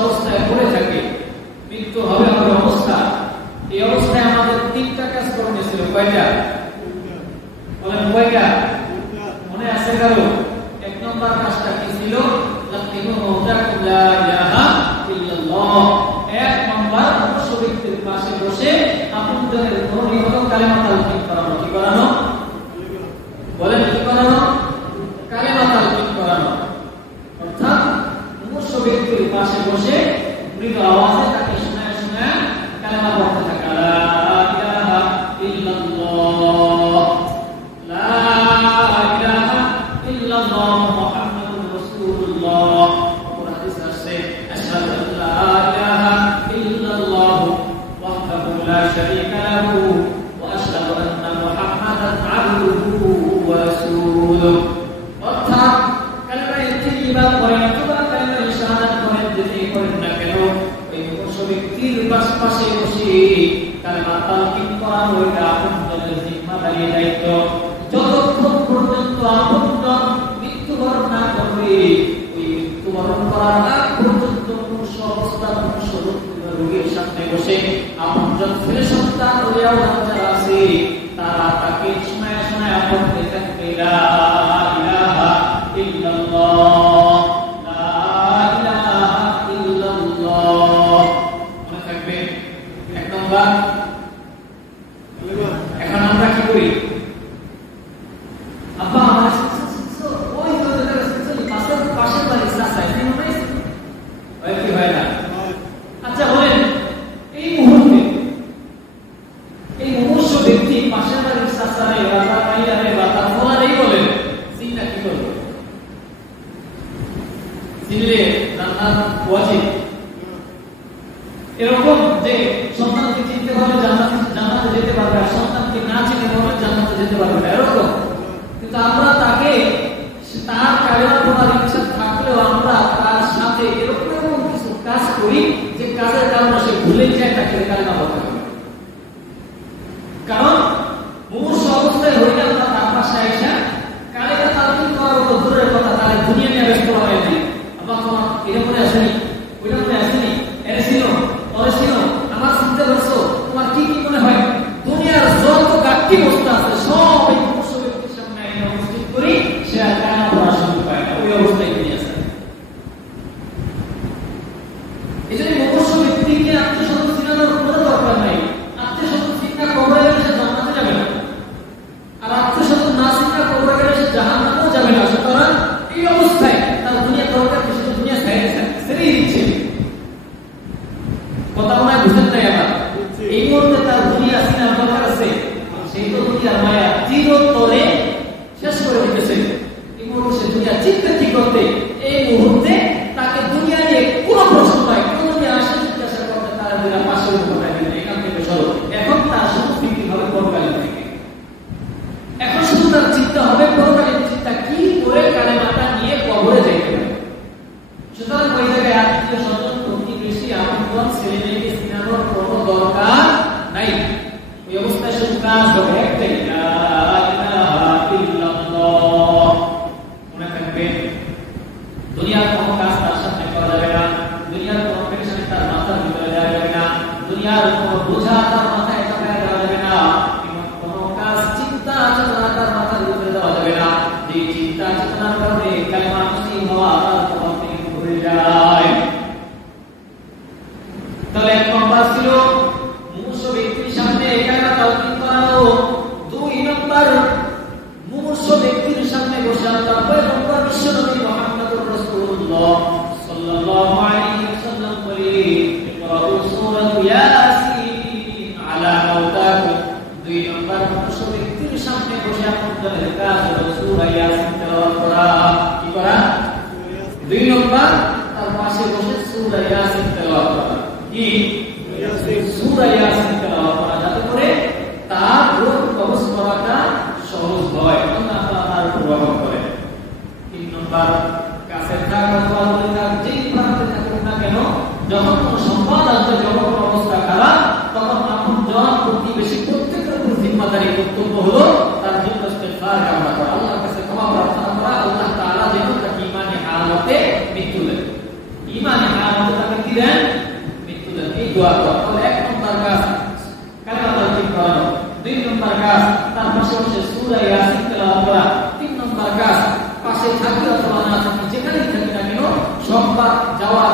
অবস্থায় পড়ে থাকে, মৃত্যু হবে হবে অবস্থা, এই অবস্থায় আমাদের তিনটা কাজ করণীয় ছিল। কয়টা বলেন? কয়টা মনে আছে কারো? এক নম্বর কাজটা কি ছিল? লাকিনু মাউতাকুম লা ইলাহা ইল্লাল্লাহ। এক নম্বর মনুষ্য ব্যক্তির পাশে বসে আপনজনের করণীয় হলো কালেমা তালকিন করানো। কি করানো? বলেন কি করানো? কালেমা তালকিন করানো। অর্থাৎ মনুষ্য ব্যক্তির পাশে বসে মৃদু আওয়াজে তাকে শোনায় শোনায় কালেমা পড়তে থাকা। লা ইলাহা ইল্লাল্লাহ, লা ইলাহা ইল্লাল্লাহ মুহাম্মাদুর রাসূলুল্লাহ। হাদিস আছে, আশহাদু আল লা ইলাহা ইল্লাল্লাহ ওয়াহদাহু লা শারীকা লাহু ওয়া আশহাদু আন্না মুহাম্মাদান আবদুহু ওয়া রাসূলুহু। অর্থাৎ কালেমা তাইয়্যিবা পড়েন অথবা কালেমা শাহাদাত পড়েন, যেটাই পড়েন না কেন, ওই মনুষ্য ব্যক্তির পাশে বসে কালেমা তালকিন করানো এটা আপনজনের জিম্মাদারি, দায়িত্ব। যতক্ষণ পর্যন্ত আপনজন মৃত্যুবরণ না করবে, ওই মৃত্যুবরণ করার আগ পর্যন্ত মনুষ্য অবস্থা মনুষ্য রোগীর সামনে বসে আপনজন ছেলে সন্তান হলেও যারা আছে তারা তাকে শোনায় শোনায় আপনকে থাকবে। লা ইলাহা ইল্লাল্লাহ, লা ইলাহা ইল্লাল্লাহ মনে থাকবে। এক নম্বর। এখন আমরা কি করি? আব্বা আমার ওই তো পাশের বাড়ি চাচা হয় কি হয় না? আচ্ছা বলেন, এই মুহূর্তে এই মনুষ্য ব্যক্তি পাশের বাড়ির চাচারে বা তার ভাইয়ারে বা তার ফলারেই বলেন, চিন্তা কি করবে? চিনলে জান্নাত ওয়াজিব। এরকম যে সন্তানকে চিনতে হবে জান্নাতে যেতে পারবে, আর সন্তানকে না চিনতে হবে জান্নাতে যেতে পারবে না, এরকম। কিন্তু আমরা তাকে তার কালেমা পড়ার ইচ্ছা থাকলেও আমরা তার সাথে এরকম কিছু কাজ করি যে কাজের কারণে সে ভুলে যায় তাকে কালেমা পড়তে হবে। কারণ মুমূর্ষু অবস্থায় হইলে আমরা তার পাশে এসে কালেমা তালকিন করার মতো দূরের কথা, তার দুনিয়া নিয়ে ব্যস্ত হয়ে যায়। আবার তোমার এটা মনে আসেনি, ওইটা মনে আসেনি, এনে ছিল ওরে ছিল, আমার চিন্তা করছো, তোমার কি কি মনে হয়? দুনিয়ার যত গাঠি বস্তু আছে সব এই মনুষ্য ব্যক্তির সামনে এনে উপস্থিত করি, সে আর কালেমা পড়ার সুযোগ পায় না, ওই অবস্থায় নিয়ে আসে। এই জন্য মনুষ্য ব্যক্তিকে আত্মীয়-স্বজন চিনানোর কোনো দরকার নাই। আত্মীয়-স্বজন চিন্তা কবরে গেলে সে জান্নাতে যাবে না, আর আত্মীয়-স্বজন না চিন্তা কবরে গেলে সে জাহান্নামেও যাবে না। সুতরাং এই অবস্থায় তার দুনিয়া দরকার, কিছু দুনিয়া ছেড়েই দিচ্ছে। কথা মনে হয় বুঝতে নাই? আমার এই মুহূর্তে তার দুনিয়া চিনার দরকার আছে, সেই তো দুনিয়ার মায়া চিরতরে শেষ করে দিতেছে। এই মুহূর্তে সে দুনিয়া চিন্তা কি করতে, এই মুহূর্তে তাকে দুনিয়া নিয়ে কোনো প্রশ্ন নয়, কেউ যদি আসে জিজ্ঞাসা করতে তারা দুনিয়া পাশে উঠায় দিবে, এখান থেকে চলো। এখন তার শুধু ফিকির হবে পরকালীন থেকে, এখন শুধু তার চিন্তা হবে পরকালীন চিন্তা, কি করে কালেমাটা নিয়ে কবরে যাইতে হবে। সুতরাং ওই জায়গায় আত্মীয়-স্বজন প্রতিবেশী আপনজন ছেলে মেয়েকে চিনানোর কোনো দরকার নাই। ওই অবস্থায় শুধু কাজ হবে একটাই, লা ইলাহা ইল্লাল্লাহ মনে থাকবে। দুনিয়ার কোনো কাজ তার সামনে করা যাবে না, দুনিয়ার কোনো পেরেশানি তার মাথার ভিতরে দেওয়া যাবে না, দুনিয়ার কোনো বোঝা তার মাথায় চাপায় দেওয়া যাবে না, কোনো কাজ চিন্তা চেতনা তার মাথার ভিতরে দেওয়া যাবে না। যে চিন্তা চেতনার কারণে কালেমা নসিব হওয়া তার কপাল থেকে ঘুরে যায়। তাহলে এক নম্বর ছিল মুমূর্ষু ব্যক্তির সামনে কালেমা তালকিন করানো। দুই নম্বর, মুমূর্ষু ব্যক্তির সামনে বসে আল্লাহ পয়গম্বর বিশ্বনবী মুহাম্মদুর রাসূলুল্লাহ সাল্লাল্লাহু আলাইহি ওয়াসাল্লাম বলে, ইকরাউ সূরাত ইয়াসিন আলা মাওতাকুম। দুই নম্বর, মুমূর্ষু ব্যক্তির সামনে বসে আপনাদের কাজ হলো সূরা ইয়াসিন তেলাওয়াত করা। কি করা? দুই নম্বর, তার পাশে বসে সূরা ইয়াসিন তেলাওয়াত করা। কি? সূরা ইয়াসিন তেলাওয়াত করা, যাতে করে তার রূহ কবজ করাটা সহজ হয়, আল্লাহ তাআলা তার উপর রহম করে। তিন নম্বর, কাছে থাক অথবা দূরে থাক, যেই প্রান্তে থাকুক না কেন, যখন কোনো সংবাদ আসবে, যখন কোনো অবস্থা খারাপ, তখন আপনজন প্রতিবেশী প্রত্যেকের উপর জিম্মাদারি কর্তব্য হলো তার জন্য ইস্তিগফার কামনা করা, আল্লাহর কাছে ক্ষমা প্রার্থনা করা, আল্লাহ তাআলা যেন তাকে ঈমানি হালতে মৃত্যু দেন। ঈমানি হালতে তাকে দোয়া করা। তাহলে 1 নম্বর কাজ কালেমা তালকিন করানো, 2 নম্বর কাজ তার পাশে বসে সূরা ইয়াসিন তেলাওয়াত করা, 3 নম্বর কাজ পাশে থাকি অথবা না থাকি যেখানেই থাকি না কেন সংবাদ যাওয়ার